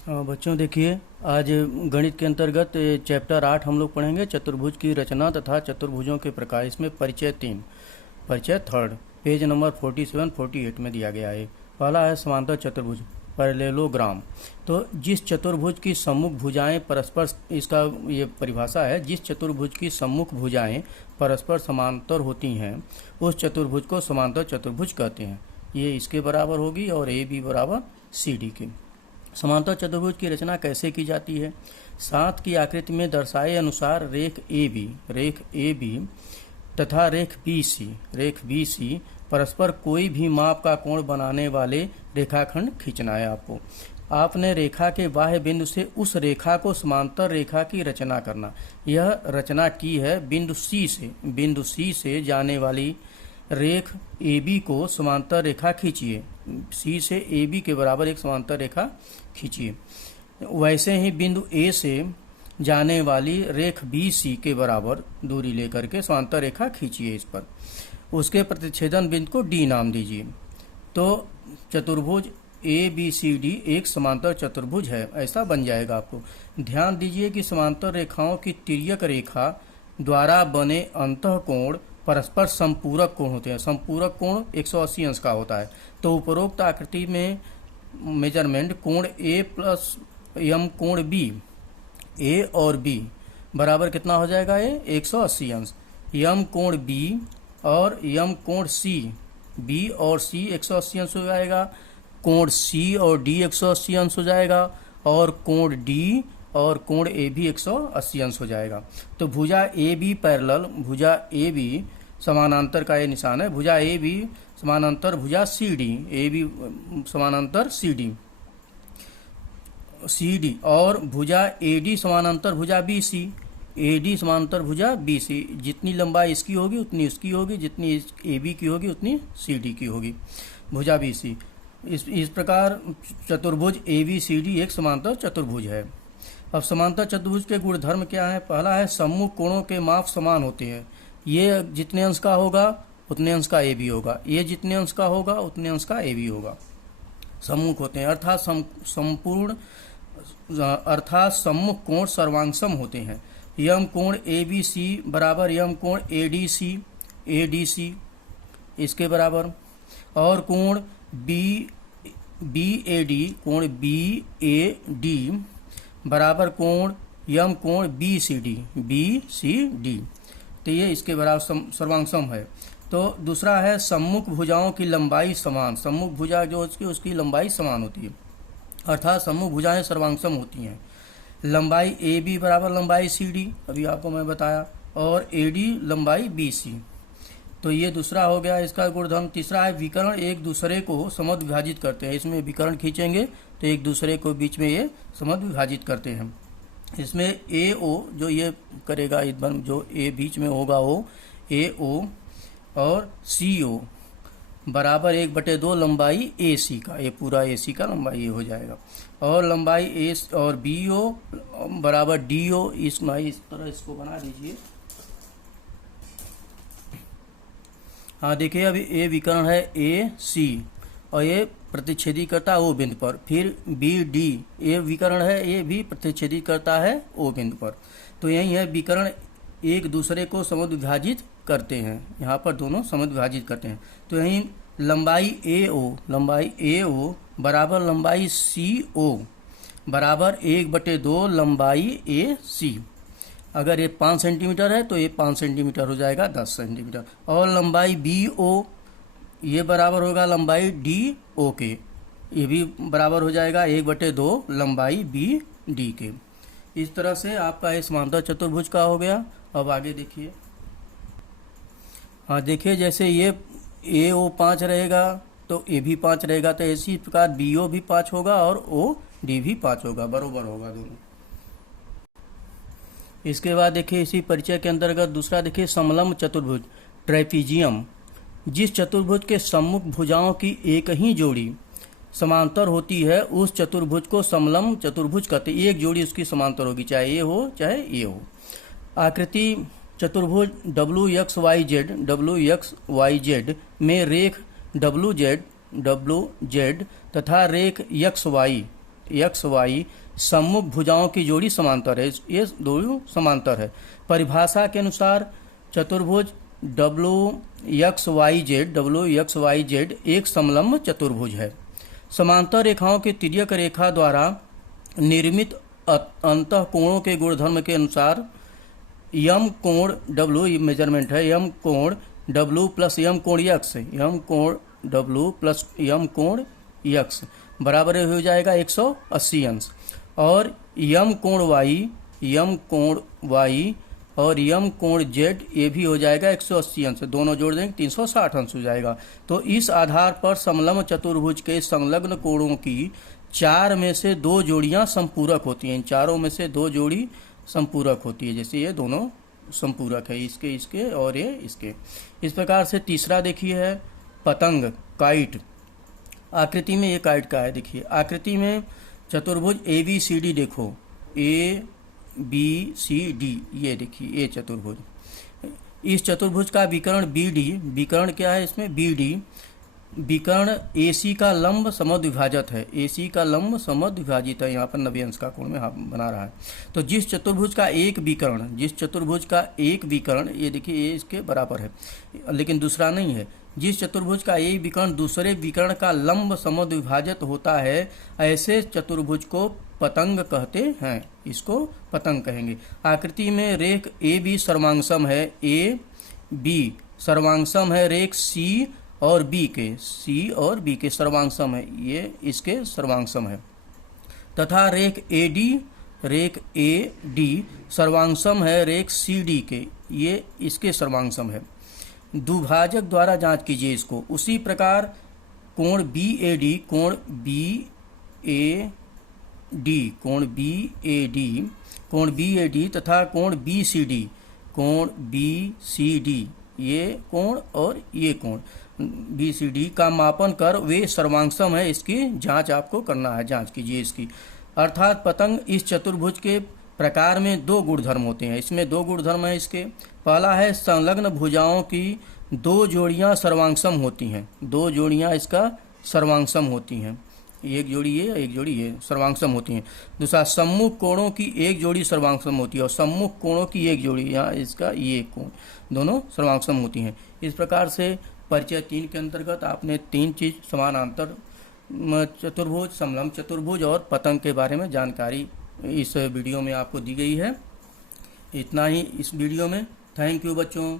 हाँ बच्चों, देखिए आज गणित के अंतर्गत चैप्टर 8 हम लोग पढ़ेंगे, चतुर्भुज की रचना तथा चतुर्भुजों के प्रकार। इसमें परिचय 3, परिचय थर्ड, पेज नंबर 47-48 में दिया गया है। पहला है समांतर चतुर्भुज, पैरेललोग्राम। तो जिस चतुर्भुज की सम्मुख भुजाएं परस्पर, इसका ये परिभाषा है, जिस चतुर्भुज की सम्मुख भुजाएं परस्पर समांतर होती हैं उस चतुर्भुज को समांतर चतुर्भुज कहते हैं। ये इसके बराबर होगी और ए बी बराबर सी डी के। समांतर चतुर्भुज की रचना कैसे की जाती है? सात की आकृति में दर्शाए अनुसार रेख ए बी तथा रेख बी सी परस्पर कोई भी माप का कोण बनाने वाले रेखाखंड खींचना है आपको। आपने रेखा के बाह्य बिंदु से उस रेखा को समांतर रेखा की रचना करना। यह रचना की है बिंदु सी से जाने वाली रेख ए बी को समांतर रेखा खींचिए। सी से ए बी के बराबर एक समांतर रेखा खींचिए। वैसे ही बिंदु ए से जाने वाली रेख बी सी के बराबर दूरी लेकर के समांतर रेखा खींचिए इस पर। उसके प्रतिच्छेदन बिंदु को डी नाम दीजिए। तो चतुर्भुज ए बी सी डी एक समांतर चतुर्भुज है, ऐसा बन जाएगा आपको। ध्यान दीजिए कि समांतर रेखाओं की तिर्यक रेखा द्वारा बने अंतःकोण परस्पर संपूरक कोण होते हैं। संपूरक कोण 180 अंश का होता है। तो उपरोक्त आकृति में मेजरमेंट कोण ए प्लस यम कोण बी, ए और बी बराबर कितना हो जाएगा? ये 180 अंश। यम कोण बी और यम कोण सी, बी और सी 180 अंश हो जाएगा। कोण सी और डी 180 अंश हो जाएगा और कोण डी और कोण ए भी 180 अंश हो जाएगा। तो भुजा ए बी पैरेलल, भुजा ए बी समानांतर का ये निशान है। भुजा ए बी समानांतर भुजा सी डी, ए बी समानांतर सी डी और भुजा ए डी समानांतर भुजा बी सी, ए डी समानांतर भुजा बी सी। जितनी लंबाई इसकी होगी उतनी उसकी होगी, जितनी ए बी की होगी उतनी सी डी की होगी, भुजा बी सी। इस प्रकार चतुर्भुज ए बी सी डी एक समांतर चतुर्भुज है। अब समांतर चतुर्भुज के गुणधर्म क्या है? पहला है सम्मुख कोणों के माप समान होते हैं। ये जितने अंश का होगा उतने अंश का ए बी होगा, ये जितने अंश का होगा उतने अंश का ए बी होगा। सम्मुख होते हैं अर्थात अर्थात सम्मुख कोण सर्वांगसम होते हैं। यम कोण ए बी सी बराबर यम कोण ए डी सी इसके बराबर। और कोण बी ए डी बराबर कोण यम कोण बी सी डी। तो ये इसके बराबर सर्वांगसम है। तो दूसरा है सम्मुख भुजाओं की लंबाई समान। सम्मुख भुजा जो उसकी लंबाई समान होती है, अर्थात सम्मुख भुजाएं सर्वांगसम होती हैं। लंबाई ए बी बराबर लंबाई सी डी, अभी आपको मैं बताया, और ए डी लंबाई बी सी। तो ये दूसरा हो गया इसका गुणधर्म। तीसरा है विकर्ण एक दूसरे को समद्विभाजित करते हैं। इसमें विकर्ण खींचेंगे तो एक दूसरे को बीच में ये समद्विभाजित करते हैं। इसमें ए ओ जो ये करेगा, जो ए बीच में होगा वो ए ओ और सी ओ बराबर 1/2 लंबाई ए सी का, ये पूरा ए सी का लंबाई ये हो जाएगा। और लंबाई ए और बी ओ बराबर डी ओ। इस तरह इसको बना दीजिए। हाँ देखिए, अभी ए विकर्ण है ए सी और ये प्रतिच्छेदी करता है ओ बिंदु पर। फिर बी डी ए विकर्ण है, ये भी प्रतिच्छेदी करता है ओ बिंदु पर। तो यही है विकर्ण एक दूसरे को समद्विभाजित करते हैं, यहाँ पर दोनों समद्विभाजित करते हैं। तो यही लंबाई ए ओ बराबर लंबाई सी ओ बराबर 1/2 लंबाई ए सी। अगर ये 5 सेंटीमीटर है तो ये 5 सेंटीमीटर हो जाएगा 10 सेंटीमीटर। और लंबाई बी ओ ये बराबर होगा लंबाई डी ओ के, ये भी बराबर हो जाएगा 1/2 लंबाई बी डी के। इस तरह से आपका ये समांतर चतुर्भुज का हो गया। अब आगे देखिए। हाँ देखिए, जैसे ये ए ओ 5 रहेगा तो ए भी 5 रहेगा, तो इसी प्रकार बी ओ भी 5 होगा और ओ डी भी 5 होगा, बरोबर होगा दोनों। इसके बाद देखिए इसी परिचय के अंतर्गत दूसरा देखिए समलंब चतुर्भुज, ट्रेपीजियम। जिस चतुर्भुज के सम्मुख भुजाओं की एक ही जोड़ी समांतर होती है उस चतुर्भुज को समलंब चतुर्भुज कहते हैं। एक जोड़ी उसकी समांतर होगी, चाहे ये हो चाहे ये हो। आकृति चतुर्भुज डब्ल्यू एक्स वाई जेड में रेख डब्ल्यू जेड तथा रेख एक्स वाई सम्मुख भुजाओं की जोड़ी समांतर है। ये दोनों समांतर है। परिभाषा के अनुसार चतुर्भुज WXYZ एक समलंब चतुर्भुज है। समांतर रेखाओं के तिर्यक रेखा द्वारा निर्मित अंतःकोणों के गुणधर्म के अनुसार यम कोण W मेजरमेंट है, यम कोण W प्लस यम कोण यक्स, यम कोण W प्लस यम कोण यक्स बराबर हो जाएगा 180 अंश। और यम कोण Y और यम कोण Z ये भी हो जाएगा 180 अंश, दोनों जोड़ देंगे 360 अंश हो जाएगा। तो इस आधार पर समलंब चतुर्भुज के संलग्न कोणों की 4 में से 2 जोड़ियां संपूरक होती हैं। इन चारों में से 2 जोड़ी संपूरक होती है, जैसे ये दोनों संपूरक है, इसके और ये इसके। इस प्रकार से तीसरा देखिए है पतंग, काइट। आकृति में ये काइट का है, देखिए आकृति में चतुर्भुज ABCD देखो, ABCD ये देखिए ये चतुर्भुज। इस चतुर्भुज का विकर्ण BD, विकर्ण क्या है इसमें BD, विकर्ण AC का लंब समद्विभाजक है, AC का लंब समद्विभाजित है। यहाँ पर 90 अंश का कोण में बना रहा है। तो जिस चतुर्भुज का एक विकर्ण ये देखिए ये इसके बराबर है, लेकिन दूसरा नहीं है। जिस चतुर्भुज का एक विकर्ण दूसरे विकर्ण का लंब समद्विभाजक होता है, ऐसे चतुर्भुज को पतंग कहते हैं, इसको पतंग कहेंगे। आकृति में रेख AB सर्वांगसम है, AB सर्वांगसम है रेख C और B के सर्वांगसम है, ये इसके सर्वांगसम है। तथा रेख AD सर्वांगसम है रेख CD के, ये इसके सर्वांगसम है। दुभाजक द्वारा जांच कीजिए इसको। उसी प्रकार कोण BAD तथा कोण BCD ये कोण और ये कोण BCD का मापन कर वे सर्वांगसम है, इसकी जांच आपको करना है, जांच कीजिए इसकी। अर्थात पतंग इस चतुर्भुज के प्रकार में 2 गुणधर्म होते हैं। इसमें 2 गुणधर्म है इसके। पहला है संलग्न भुजाओं की 2 जोड़ियां सर्वांगसम होती हैं, 2 जोड़ियां इसका सर्वांगसम होती हैं, एक जोड़ी ये एक जोड़ी ये सर्वांगसम होती हैं। दूसरा सम्मुख कोणों की 1 जोड़ी सर्वांगसम होती है और सम्मुख कोणों की 1 जोड़ी, यहाँ इसका ये कोण, दोनों सर्वांगसम होती हैं। इस प्रकार से परिचय 3 के अंतर्गत आपने 3 चीज समानांतर चतुर्भुज, समलंब चतुर्भुज और पतंग के बारे में जानकारी इस वीडियो में आपको दी गई है। इतना ही इस वीडियो में। थैंक यू बच्चों।